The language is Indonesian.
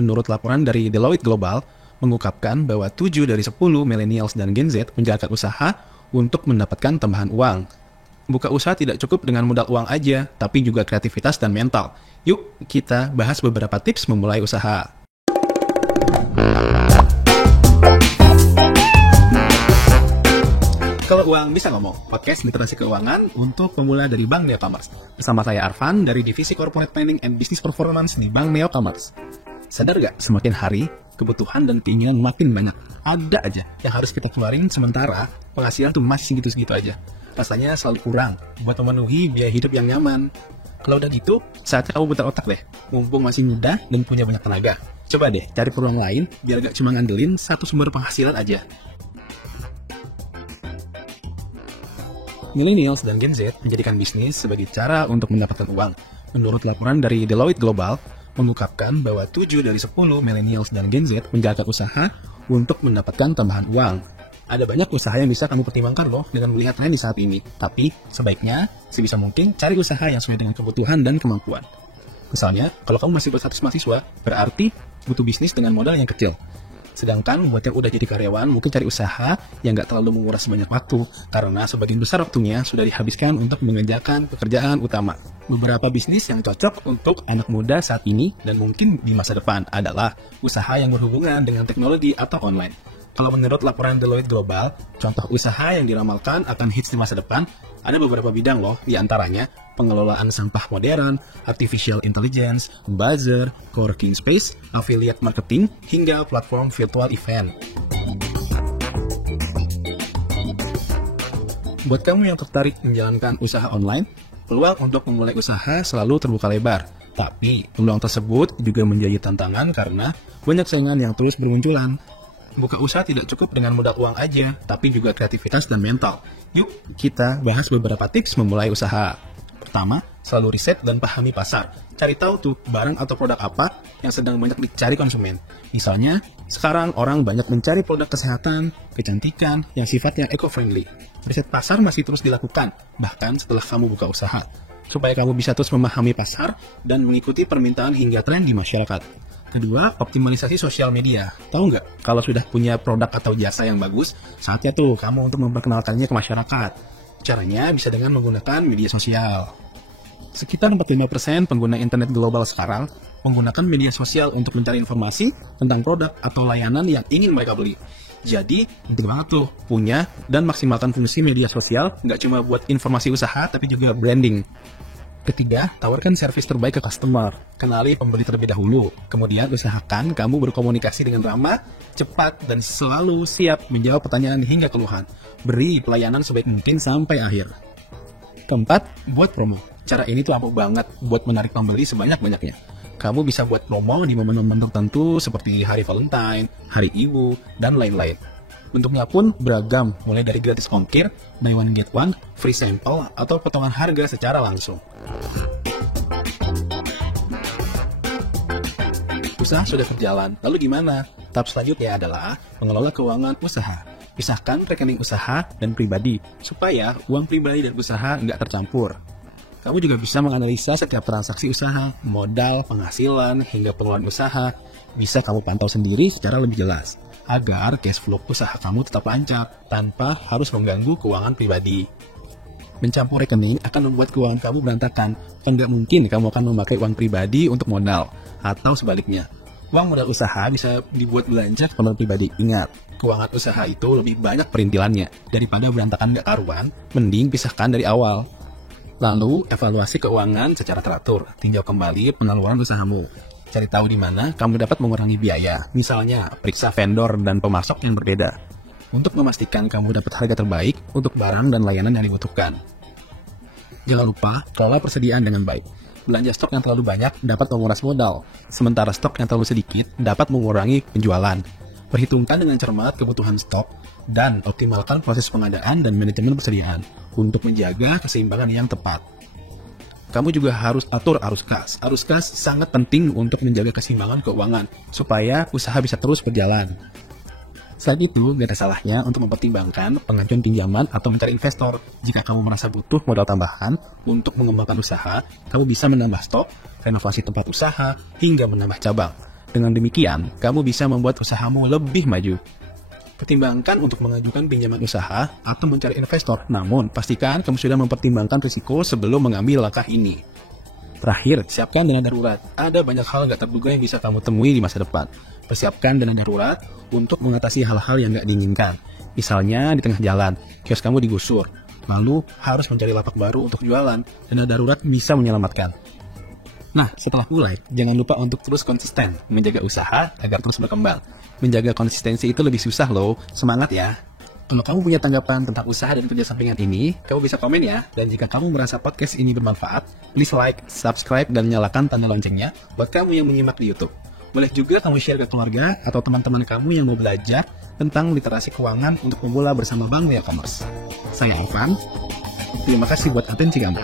menurut laporan dari Deloitte Global, mengungkapkan bahwa 7 dari 10 millennials dan Gen Z menjalankan usaha untuk mendapatkan tambahan uang. Buka usaha tidak cukup dengan modal uang aja, tapi juga kreativitas dan mental. Yuk, kita bahas beberapa tips memulai usaha. Kalau uang bisa ngomong, podcast literasi keuangan untuk pemula dari Bank Neo Commerce. Bersama saya Arfan dari Divisi Corporate Planning and Business Performance di Bank Neo Commerce. Sadar gak, semakin hari, kebutuhan dan keinginan makin banyak. Ada aja yang harus kita keluarin, sementara penghasilan tuh masih segitu-segitu aja. Rasanya selalu kurang buat memenuhi biaya hidup yang nyaman. Kalau udah gitu, saatnya kamu putar otak deh. Mumpung masih muda dan punya banyak tenaga. Coba deh cari peluang lain, biar gak cuma ngandelin satu sumber penghasilan aja. Millennials dan Gen Z menjadikan bisnis sebagai cara untuk mendapatkan uang. Menurut laporan dari Deloitte Global, mengungkapkan bahwa 7 dari 10 millennials dan Gen Z menjalankan usaha untuk mendapatkan tambahan uang. Ada banyak usaha yang bisa kamu pertimbangkan loh dengan melihat tren di saat ini. Tapi sebaiknya sebisa mungkin cari usaha yang sesuai dengan kebutuhan dan kemampuan. Misalnya, kalau kamu masih berstatus mahasiswa, berarti butuh bisnis dengan modal yang kecil. Sedangkan buat yang udah jadi karyawan, mungkin cari usaha yang gak terlalu menguras banyak waktu, karena sebagian besar waktunya sudah dihabiskan untuk mengerjakan pekerjaan utama. Beberapa bisnis yang cocok untuk anak muda saat ini dan mungkin di masa depan adalah usaha yang berhubungan dengan teknologi atau online. Kalau menurut laporan Deloitte Global, contoh usaha yang diramalkan akan hits di masa depan, ada beberapa bidang loh, di antaranya pengelolaan sampah modern, artificial intelligence, buzzer, coworking space, affiliate marketing, hingga platform virtual event. Buat kamu yang tertarik menjalankan usaha online, peluang untuk memulai usaha selalu terbuka lebar. Tapi, peluang tersebut juga menjadi tantangan karena banyak saingan yang terus bermunculan. Buka usaha tidak cukup dengan modal uang aja, tapi juga kreativitas dan mental. Yuk, kita bahas beberapa tips memulai usaha. Pertama, selalu riset dan pahami pasar. Cari tahu tuh barang atau produk apa yang sedang banyak dicari konsumen. Misalnya, sekarang orang banyak mencari produk kesehatan, kecantikan, yang sifatnya eco-friendly. Riset pasar masih terus dilakukan, bahkan setelah kamu buka usaha, supaya kamu bisa terus memahami pasar dan mengikuti permintaan hingga tren di masyarakat. Kedua, optimalisasi sosial media. Tahu nggak, kalau sudah punya produk atau jasa yang bagus, saatnya tuh kamu untuk memperkenalkannya ke masyarakat. Caranya bisa dengan menggunakan media sosial. Sekitar 45% pengguna internet global sekarang menggunakan media sosial untuk mencari informasi tentang produk atau layanan yang ingin mereka beli. Jadi, penting banget tuh punya dan maksimalkan fungsi media sosial, nggak cuma buat informasi usaha, tapi juga branding. Ketiga, tawarkan servis terbaik ke customer. Kenali pembeli terlebih dahulu. Kemudian usahakan kamu berkomunikasi dengan ramah, cepat, dan selalu siap menjawab pertanyaan hingga keluhan. Beri pelayanan sebaik mungkin sampai akhir. Keempat, buat promo. Cara ini tuh ampuh banget buat menarik pembeli sebanyak-banyaknya. Kamu bisa buat promo di momen-momen tertentu seperti hari Valentine, hari Ibu, dan lain-lain. Bentuknya pun beragam, mulai dari gratis ongkir, buy one get one, free sample, atau potongan harga secara langsung. Usaha sudah berjalan, lalu gimana? Tahap selanjutnya adalah mengelola keuangan usaha. Pisahkan rekening usaha dan pribadi, supaya uang pribadi dan usaha nggak tercampur. Kamu juga bisa menganalisa setiap transaksi usaha, modal, penghasilan, hingga pengeluaran usaha. Bisa kamu pantau sendiri secara lebih jelas, agar cash flow usaha kamu tetap lancar, tanpa harus mengganggu keuangan pribadi. Mencampur rekening akan membuat keuangan kamu berantakan, dan nggak mungkin kamu akan memakai uang pribadi untuk modal, atau sebaliknya. Uang modal usaha bisa dibuat belanja keperluan pribadi. Ingat, keuangan usaha itu lebih banyak perintilannya. Daripada berantakan nggak karuan, mending pisahkan dari awal. Lalu, evaluasi keuangan secara teratur, tinjau kembali pengeluaran usahamu. Cari tahu di mana kamu dapat mengurangi biaya. Misalnya, periksa vendor dan pemasok yang berbeda. Untuk memastikan kamu dapat harga terbaik untuk barang dan layanan yang dibutuhkan. Jangan lupa, kelola persediaan dengan baik. Belanja stok yang terlalu banyak dapat menguras modal, sementara stok yang terlalu sedikit dapat mengurangi penjualan. Perhitungkan dengan cermat kebutuhan stok, dan optimalkan proses pengadaan dan manajemen persediaan untuk menjaga keseimbangan yang tepat. Kamu juga harus atur arus kas. Arus kas sangat penting untuk menjaga keseimbangan keuangan, supaya usaha bisa terus berjalan. Selain itu, gak ada salahnya untuk mempertimbangkan pengajuan pinjaman atau mencari investor. Jika kamu merasa butuh modal tambahan untuk mengembangkan usaha, kamu bisa menambah stok, renovasi tempat usaha, hingga menambah cabang. Dengan demikian, kamu bisa membuat usahamu lebih maju. Pertimbangkan untuk mengajukan pinjaman usaha atau mencari investor, namun pastikan kamu sudah mempertimbangkan risiko sebelum mengambil langkah ini. Terakhir, siapkan dana darurat. Ada banyak hal nggak terduga yang bisa kamu temui di masa depan. Persiapkan dana darurat untuk mengatasi hal-hal yang nggak diinginkan. Misalnya di tengah jalan, kios kamu digusur, lalu harus mencari lapak baru untuk jualan. Dana darurat bisa menyelamatkan. Nah, setelah mulai, jangan lupa untuk terus konsisten menjaga usaha agar terus berkembang. Menjaga konsistensi itu lebih susah loh. Semangat ya! Kalau kamu punya tanggapan tentang usaha dan kerja sampingan ini, kamu bisa komen ya. Dan jika kamu merasa podcast ini bermanfaat, please like, subscribe, dan nyalakan tanda loncengnya buat kamu yang menyimak di YouTube. Boleh juga kamu share ke keluarga atau teman-teman kamu yang mau belajar tentang literasi keuangan untuk pemula bersama Bank Maya Commerce. Saya Alvan. Terima kasih buat atensi kamu.